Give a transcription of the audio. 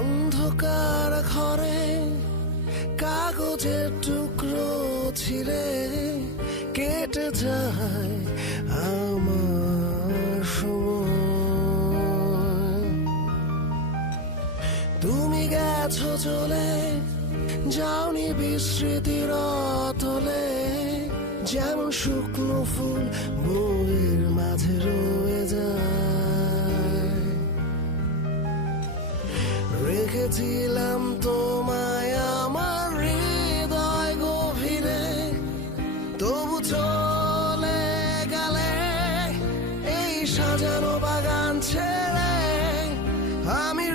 অন্ধকার ঘরে কাগজের টুকরো ছিঁড়ে কেটে যায় আমার সময়। তুমি গেছো চলে, যাওনি বিস্মৃতির অতলে, যেমন শুকনো ফুল বইয়ের মাঝে রয়ে যায়। রেখেছিলাম তোমায় আমার হৃদয় গভীরে, তবু চলে গেলে এই সাজানো বাগান ছেড়ে। আমি